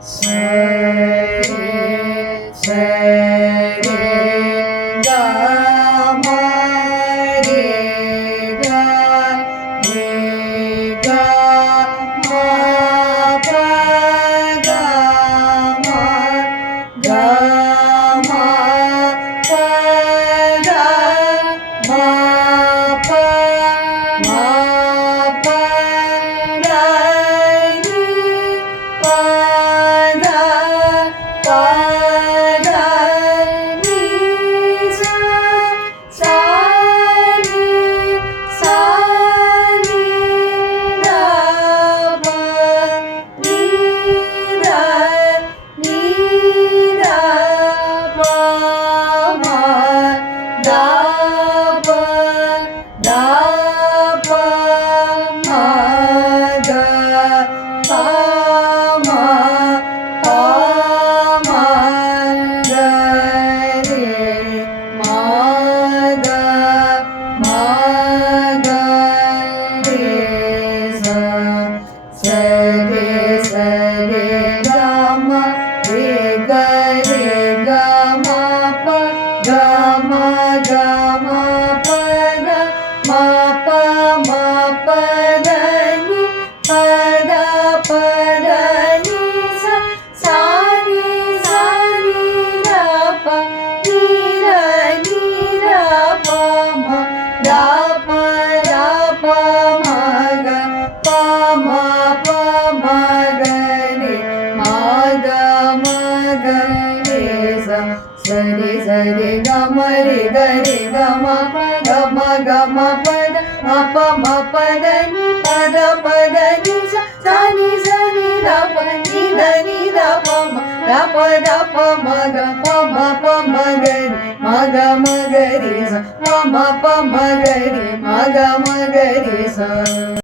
Sare, sare, ga, ma, re, ga, re, ga, ma, pa, ga, ma, ga, ma, pa, ga, ma, pa, ma, pa, ga, re, pa, ga, pa, ga, ni, sa, sa, ni, sa, ni, da, pa, ni, da, ni, da, pa, ma, da, pa, da, pa, ma, ga, pa, ma, pa, ma, ga, re, ma, ga, ma, ga, re, sa, sa, re, ga, ma, re, ga, ma, pa, ga, ma, pa, ga, ma, pa, ga, ni, pa, da, ni, sa, sa, ni, da, pa, ni, da, pa, ma, da, pa, ma, ga, pa, ma, ga, re, ma, ga, re, sa, sa, re, ga, ma, pa, ga, ma, pa, da, ni, pa, da, ni, sa, ni, da, pa, ni, da, pa, ma, da, pa, ma, ga, pa, ma, ga, re, ma, ga, re, sa, pa, ma, ga, re, ma, ga, re, sa.